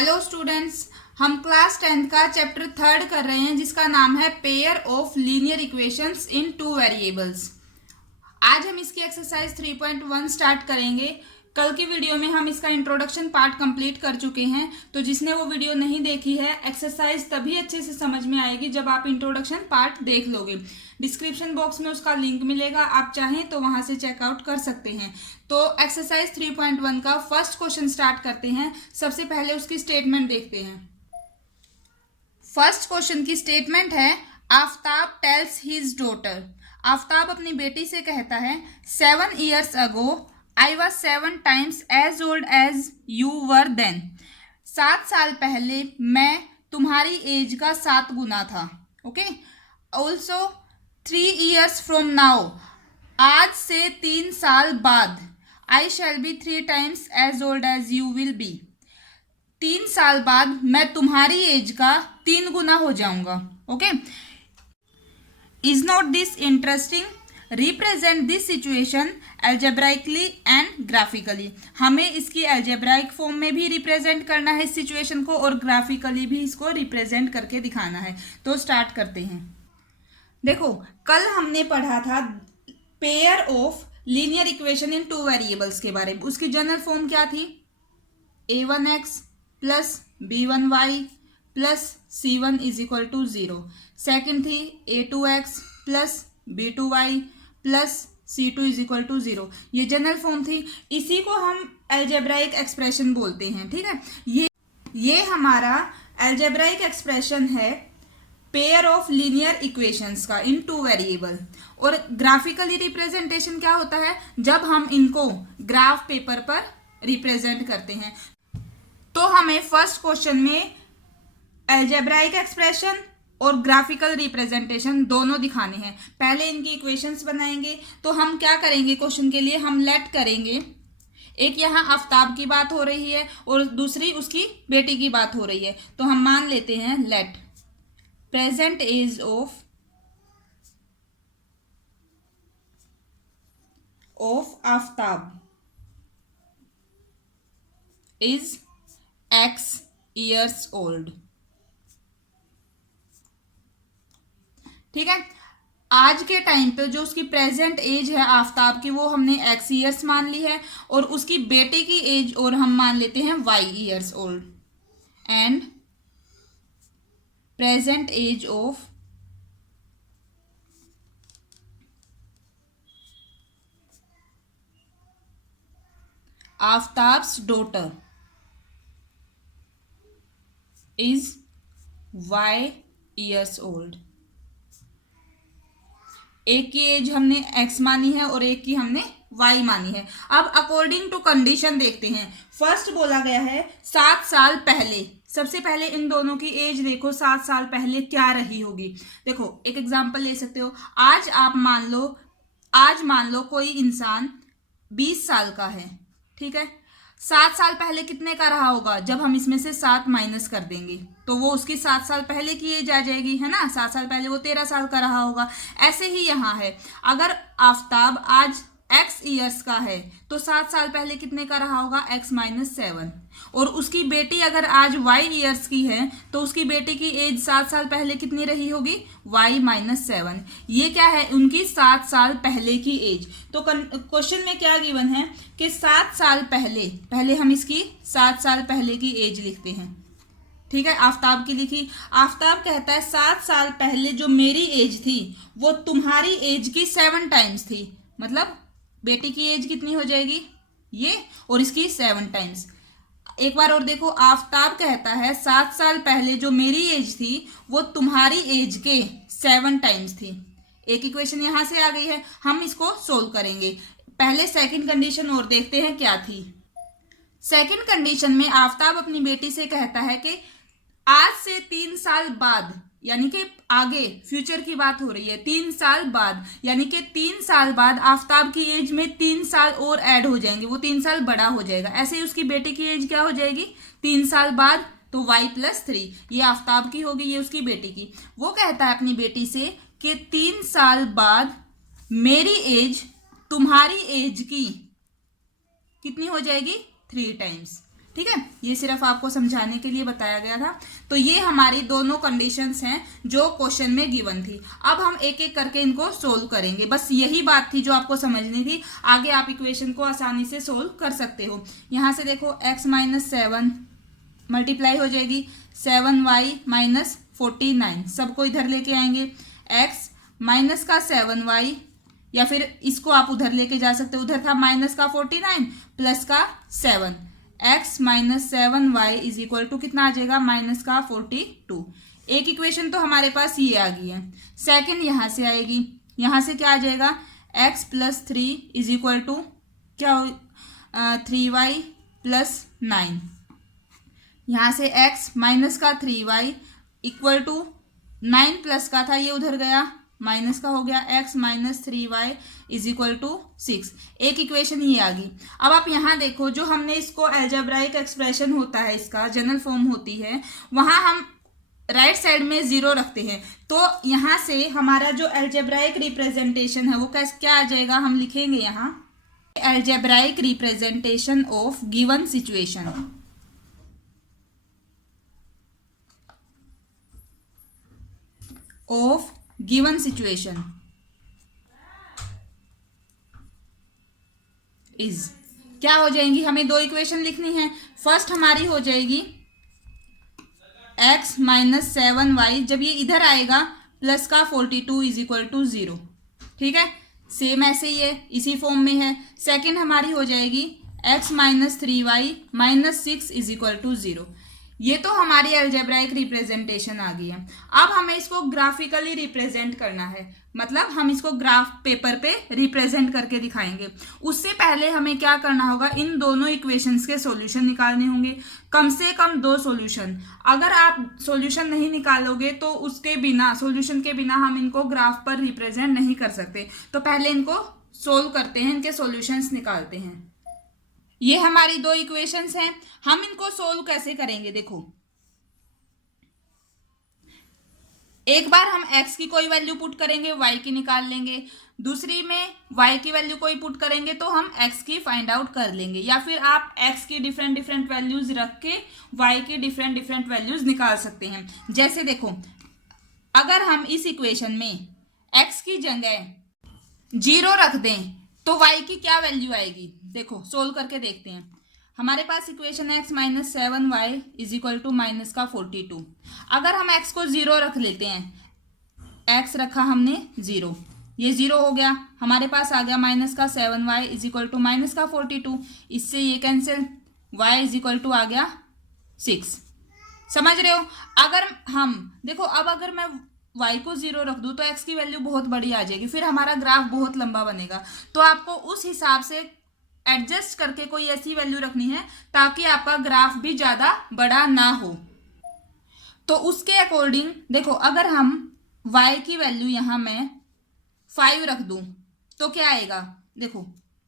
Hello students, हम class 10th का chapter 3 कर रहे हैं जिसका नाम है pair of linear equations in two variables. आज हम इसकी एक्सरसाइज 3.1 स्टार्ट करेंगे। कल की वीडियो में हम इसका इंट्रोडक्शन पार्ट कंप्लीट कर चुके हैं, तो जिसने वो वीडियो नहीं देखी है, एक्सरसाइज तभी अच्छे से समझ में आएगी जब आप इंट्रोडक्शन पार्ट देख लोगे। डिस्क्रिप्शन बॉक्स में उसका लिंक मिलेगा, आप चाहें तो वहां से चेकआउट कर सकते हैं। तो एक्सरसाइज 3.1 का फर्स्ट क्वेश्चन स्टार्ट करते हैं। सबसे पहले उसकी स्टेटमेंट देखते हैं। फर्स्ट क्वेश्चन की स्टेटमेंट है, Aftab tales his daughter. Aftab अपनी बेटी से कहता है, 7 years ago I was 7 times as old as you were then। 7 साल पहले मैं तुम्हारी एज का 7 गुना था। Okay, also 3 years from now, आज से 3 साल बाद, I shall be 3 times as old as you will be। 3 साल बाद मैं तुम्हारी एज का 3 गुना हो जाऊंगा। Okay, is not this interesting? Represent this situation algebraically and graphically. हमें इसकी एल्जेब्राइक फॉर्म में भी रिप्रेजेंट करना है इस सिचुएशन को, और ग्राफिकली भी इसको रिप्रेजेंट करके दिखाना है। तो स्टार्ट करते हैं। देखो, कल हमने पढ़ा था pair of linear equation in two variables के बारे में। उसकी जनरल फॉर्म क्या थी? a1x plus b1y plus c1 is equal to 0। Second थी a2x plus b2y plus c2 is equal to 0। ये जनरल फॉर्म थी। इसी को हम एल्जेब्राइक एक्सप्रेशन बोलते हैं। ठीक है, ये हमारा एल्जेब्राइक एक्सप्रेशन है पेयर ऑफ लीनियर इक्वेशंस का इन टू वेरिएबल। और ग्राफिकली रिप्रेजेंटेशन क्या होता है? जब हम इनको ग्राफ पेपर पर रिप्रेजेंट करते हैं। तो हमें फर्स्ट क्वेश्चन में एल्जेब्राइक एक्सप्रेशन और ग्राफिकल रिप्रेजेंटेशन दोनों दिखाने हैं। पहले इनकी इक्वेशंस बनाएंगे। तो हम क्या करेंगे? क्वेश्चन के लिए हम लेट करेंगे। एक यहाँ आफ्ताब की बात हो रही है और दूसरी उसकी बेटी की बात हो रही है। तो हम मान लेते हैं let present age of Aftab is x years old। ठीक है, आज के टाइम पे जो उसकी प्रेजेंट एज है आफ्ताब की, वो हमने x ईयर्स मान ली है, और उसकी बेटे की एज और हम मान लेते हैं y years old. And present age of Aftab's daughter is y years old. एक की एज हमने x मानी है और एक की हमने y मानी है। अब अकॉर्डिंग टू कंडीशन देखते हैं। फर्स्ट बोला गया है 7 साल पहले। सबसे पहले इन दोनों की एज देखो, 7 साल पहले क्या रही होगी। देखो, एक एग्जांपल ले सकते हो। आज मान लो कोई इंसान 20 साल का है। ठीक है, 7 साल पहले कितने का रहा होगा? जब हम इसमें से 7 माइनस कर देंगे तो वो उसकी 7 साल पहले की एज आ जाएगी, है ना। 7 साल पहले वो 13 साल का रहा होगा। ऐसे ही यहाँ है, अगर आफ्ताब आज x ईयर्स का है तो 7 साल पहले कितने का रहा होगा? x minus 7। और उसकी बेटी अगर आज y ईयर्स की है तो उसकी बेटी की एज 7 साल पहले कितनी रही होगी? y minus 7। ये क्या है? उनकी 7 साल पहले की एज। तो क्वेश्चन में क्या गिवन है कि 7 साल पहले हम इसकी 7 साल पहले की एज लिखते हैं। ठीक है, आफ्ताब की लिखी। आफ्ताब कहता है 7 साल पहले जो मेरी एज थी वो तुम्हारी एज की 7 टाइम्स थी। मतलब बेटी की एज कितनी हो जाएगी? ये, और इसकी 7 टाइम्स। एक बार और देखो, आफ्ताब कहता है 7 साल पहले जो मेरी एज थी वो तुम्हारी एज के 7 टाइम्स थी। एक इक्वेशन यहां से आ गई है, हम इसको सोल्व करेंगे। पहले सेकंड कंडीशन और देखते हैं क्या थी। सेकंड कंडीशन में आफ्ताब अपनी बेटी से कहता है कि आज से 3 साल बाद, यानी कि आगे फ्यूचर की बात हो रही है, 3 साल बाद, यानी कि 3 साल बाद आफ्ताब की एज में 3 साल और ऐड हो जाएंगे, वो 3 साल बड़ा हो जाएगा। ऐसे ही उसकी बेटी की एज क्या हो जाएगी? 3 साल बाद, तो y प्लस 3। ये आफ्ताब की होगी, ये उसकी बेटी की। वो कहता है अपनी बेटी से कि 3 साल बाद मेरी एज तुम्हारी एज की कितनी हो जाएगी? 3 टाइम्स। ठीक है, ये सिर्फ आपको समझाने के लिए बताया गया था। तो ये हमारी दोनों कंडीशंस हैं जो क्वेश्चन में गिवन थी। अब हम एक एक करके इनको सोल्व करेंगे, बस यही बात थी जो आपको समझनी थी। आगे आप इक्वेशन को आसानी से सोल्व कर सकते हो। यहाँ से देखो x माइनस 7 मल्टीप्लाई हो जाएगी 7y माइनस 49, सबको इधर लेके आएंगे। x माइनस का 7y, या फिर इसको आप उधर लेके जा सकते हो, उधर था माइनस का 49 प्लस का 7, x minus 7y is equal to कितना आ जाएगा, माइनस का 42। एक इक्वेशन तो हमारे पास ये आ गई है। सेकंड यहाँ से आएगी, यहाँ से क्या आ जाएगा, x plus 3 is equal to क्या हो 3y प्लस 9। यहाँ से x माइनस का 3y इक्वल टू 9 प्लस का था, ये उधर गया, माइनस का हो गया, x minus 3y is equal to 6। एक इक्वेशन ये आ गई। अब आप यहाँ देखो, जो हमने इसको अलजेब्राइक एक्सप्रेशन होता है, इसका जनरल फॉर्म होती है, वहाँ हम राइट साइड में 0 रखते हैं। तो यहाँ से हमारा जो अलजेब्राइक रिप्रेजेंटेशन है वो क्या आ जाएगा, हम लिखेंगे यहाँ algebraic representation of given situation. Of given situation is क्या हो जाएंगी, हमें दो इक्वेशन लिखनी है। फर्स्ट हमारी हो जाएगी x माइनस 7y, जब ये इधर आएगा प्लस का 42 इज इक्वल टू 0। ठीक है, सेम ऐसे ही है, इसी फॉर्म में है। सेकंड हमारी हो जाएगी x minus 3y minus 6 is equal to 0। ये तो हमारी अलजेब्राइक रिप्रेजेंटेशन आ गई है। अब हमें इसको ग्राफिकली रिप्रेजेंट करना है, मतलब हम इसको ग्राफ पेपर पे रिप्रेजेंट करके दिखाएंगे। उससे पहले हमें क्या करना होगा, इन दोनों इक्वेशंस के सॉल्यूशन निकालने होंगे, कम से कम 2 सॉल्यूशन। अगर आप सॉल्यूशन नहीं निकालोगे तो उसके बिना, सॉल्यूशन के बिना हम इनको ग्राफ पर रिप्रेजेंट नहीं कर सकते। तो पहले इनको सोल्व करते हैं, इनके सॉल्यूशंस निकालते हैं। ये हमारी 2 इक्वेशंस हैं, हम इनको सोल्व कैसे करेंगे, देखो एक बार हम x की कोई वैल्यू पुट करेंगे, y की निकाल लेंगे। दूसरी में y की वैल्यू कोई पुट करेंगे तो हम x की फाइंड आउट कर लेंगे, या फिर आप x की डिफरेंट वैल्यूज रख के y की डिफरेंट वैल्यूज निकाल सकते हैं। जैसे देखो, अगर हम इस इक्वेशन में x की जगह 0 रख दें तो y की क्या वैल्यू आएगी, देखो सोल्व करके देखते हैं। हमारे पास इक्वेशन है x minus 7y is equal to minus का 42। अगर हम x को 0 रख लेते हैं, x रखा हमने 0, ये 0 हो गया, हमारे पास आ गया माइनस का 7y is equal to minus का 42। इससे ये cancel, y is equal to आ गया 6। समझ रहे हो। अगर हम देखो, अब अगर मैं y को 0 रख दूं तो x की वैल्यू बहुत बड़ी आ जाएगी, फिर हमारा ग्राफ बहुत लंबा बनेगा। तो आपको उस हिसाब से एडजस्ट करके कोई ऐसी वैल्यू रखनी है ताकि आपका ग्राफ भी ज्यादा बड़ा ना हो। तो उसके अकॉर्डिंग देखो, अगर हम y की वैल्यू यहां मैं 5 रख दूं तो क्या आएगा, देखो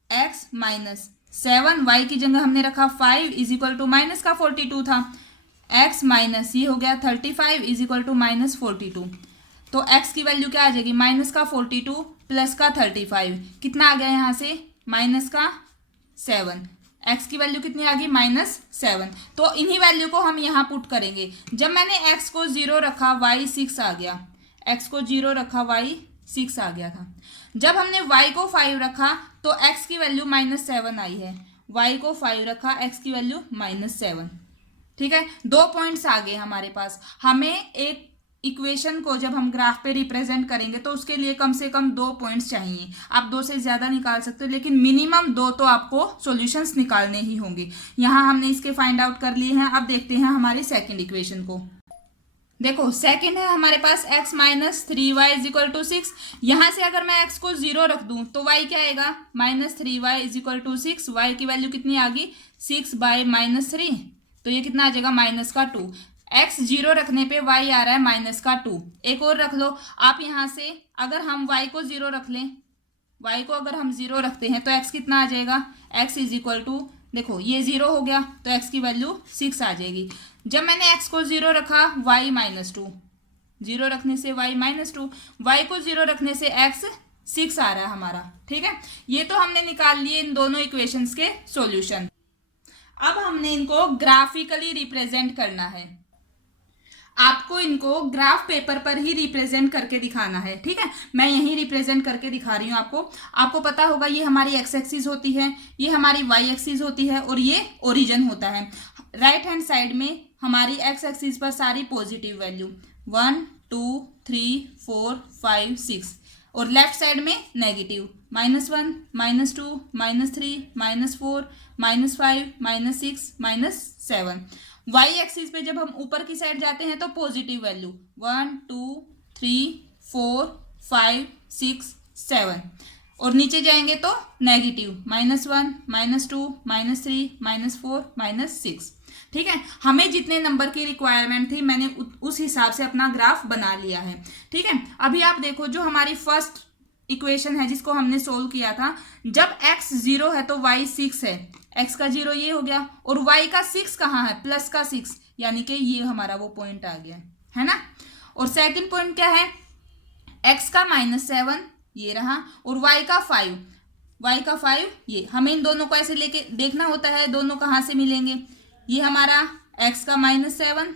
x माइनस 7y की जगह हमने रखा 5 इज इक्वल टू माइनस का 42 था, x माइनस ये हो गया 35 इज इक्वल टू माइनस 42। तो x की वैल्यू क्या आ जाएगी, माइनस का 42 प्लस का 35, कितना आ गया यहाँ से, माइनस का 7। x की वैल्यू कितनी आ गई, माइनस 7। तो इन्हीं वैल्यू को हम यहाँ पुट करेंगे। जब मैंने x को 0 रखा y 6 आ गया, x को 0 रखा y 6 आ गया था। जब हमने y को 5 रखा तो x की वैल्यू माइनस 7 आई है, y को 5 रखा, x की वैल्यू माइनस 7। ठीक है, 2 पॉइंट्स आ गए हमारे पास। हमें एक इक्वेशन को जब हम ग्राफ पे रिप्रेजेंट करेंगे तो उसके लिए कम से कम 2 पॉइंट्स चाहिए। आप 2 से ज़्यादा निकाल सकते हो, लेकिन मिनिमम 2 तो आपको सॉल्यूशंस निकालने ही होंगे। यहाँ हमने इसके फाइंड आउट कर लिए हैं। अब देखते हैं हमारी सेकंड इक्वेशन को। देखो सेकंड है हमारे पास x minus 3y is equal to 6। यहाँ से अगर मैं x को 0 रख दूँ तो y क्या आएगा, minus 3y is equal to 6। y की वैल्यू कितनी आ गई, 6 बाई माइनस 3, तो ये कितना आ जाएगा, माइनस का 2। x 0 रखने पे y आ रहा है माइनस का 2। एक और रख लो आप यहाँ से, अगर हम y को 0 रख लें, y को अगर हम 0 रखते हैं तो x कितना आ जाएगा, x इज इक्वल टू, देखो ये 0 हो गया तो x की वैल्यू 6 आ जाएगी। जब मैंने x को 0 रखा, y माइनस 2, 0 रखने से y माइनस 2, y को 0 रखने से x 6 आ रहा है हमारा। ठीक है, ये तो हमने निकाल लिए इन दोनों इक्वेशंस के सॉल्यूशन। अब हमने इनको ग्राफिकली रिप्रेजेंट करना है। आपको इनको ग्राफ पेपर पर ही रिप्रेजेंट करके दिखाना है, ठीक है। मैं यहीं रिप्रेजेंट करके दिखा रही हूँ आपको पता होगा ये हमारी एक्स एक्सिस होती है, ये हमारी वाई एक्सिस होती है और ये ओरिजिन होता है। राइट हैंड साइड में हमारी एक्स एक्सिस पर सारी पॉजिटिव वैल्यू 1 2 3 4 5 6 और लेफ्ट साइड में नेगेटिव -1 -2 -3 -4 -5 -6 -7। वाई एक्सिस पे जब हम ऊपर की साइड जाते हैं तो पॉजिटिव वैल्यू 1 2 3 4 5 6 7 और नीचे जाएंगे तो नेगेटिव -1 -2 -3 -4 -6, ठीक है। हमें जितने नंबर की रिक्वायरमेंट थी मैंने उस हिसाब से अपना ग्राफ बना लिया है, ठीक है। अभी आप देखो जो हमारी फर्स्ट इक्वेशन है जिसको हमने सोल्व किया था, जब x 0 है तो y 6 है, x का 0 ये हो गया और y का 6 कहाँ है, प्लस का 6, यानी कि ये हमारा वो पॉइंट आ गया है ना। और सेकंड पॉइंट क्या है, x का -7 ये रहा और y का 5 ये। हमें इन दोनों को ऐसे लेके देखना होता है, दोनों कहाँ से मिलेंगे, ये हमारा x का -7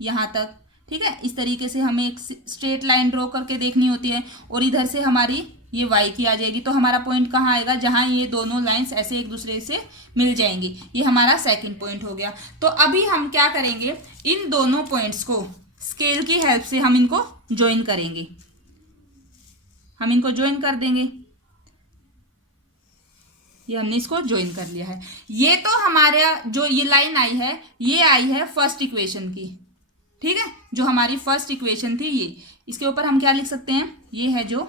यहाँ तक, ठीक है। इस तरीके से हमें एक स्ट्रेट लाइन ड्रॉ करके देखनी होती है और इधर से हमारी ये y की आ जाएगी, तो हमारा पॉइंट कहाँ आएगा, जहाँ ये दोनों लाइंस ऐसे एक दूसरे से मिल जाएंगी। ये हमारा सेकंड पॉइंट हो गया। तो अभी हम क्या करेंगे, इन दोनों पॉइंट्स को स्केल की हेल्प से हम इनको ज्वाइन करेंगे, हम इनको ज्वाइन कर देंगे। ये हमने इसको ज्वाइन कर लिया है। ये तो हमारा जो ये लाइन आई है, ये आई है फर्स्ट इक्वेशन की, ठीक है। जो हमारी फर्स्ट इक्वेशन थी ये, इसके ऊपर हम क्या लिख सकते हैं, ये है जो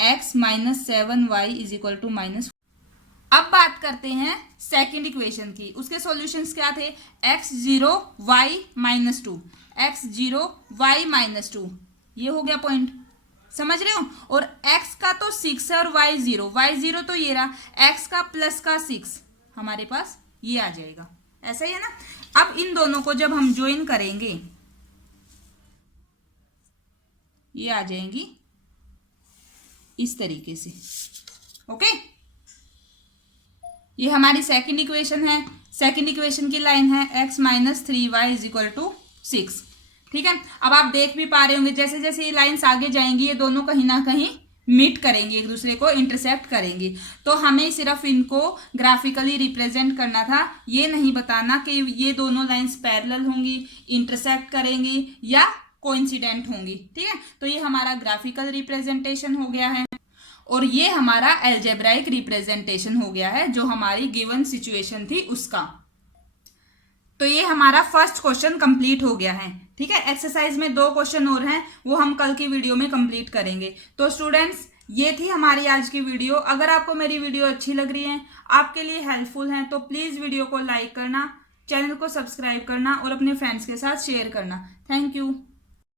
x -7y = अब बात करते हैं सेकंड इक्वेशन की। उसके सॉल्यूशंस क्या थे, x 0 y -2, x 0 y -2, ये हो गया पॉइंट, समझ रहे हो। और x का तो 6 है और y 0 तो ये रहा, x का प्लस का 6 हमारे पास ये आ जाएगा, ऐसा ही है ना। अब इन दोनों को जब हम ज्वाइन करेंगे ये आ जाएंगी इस तरीके से, ओके। ये हमारी सेकंड इक्वेशन है, सेकंड इक्वेशन की लाइन है x -3y = 6, ठीक है। अब आप देख भी पा रहे होंगे जैसे जैसे ये लाइंस आगे जाएंगी ये दोनों कहीं ना कहीं मीट करेंगी, एक दूसरे को इंटरसेक्ट करेंगी। तो हमें सिर्फ इनको ग्राफिकली रिप्रेजेंट करना था, ये नहीं बताना कि ये दोनों लाइंस पैरेलल होंगी, इंटरसेक्ट करेंगी या कोइंसिडेंट होंगी, ठीक है। तो ये हमारा ग्राफिकल रिप्रेजेंटेशन हो गया है और ये हमारा एल्जेब्राइक रिप्रेजेंटेशन हो गया है जो हमारी गिवन सिचुएशन थी उसका। तो ये हमारा फर्स्ट क्वेश्चन कंप्लीट हो गया है, ठीक है। एक्सरसाइज में 2 क्वेश्चन और हैं, वो हम कल की वीडियो में कंप्लीट करेंगे। तो स्टूडेंट्स ये थी हमारी आज की वीडियो। अगर आपको मेरी वीडियो अच्छी लग रही है, आपके लिए हेल्पफुल है, तो प्लीज़ वीडियो को लाइक करना, चैनल को सब्सक्राइब करना और अपने फ्रेंड्स के साथ शेयर करना। Thank you.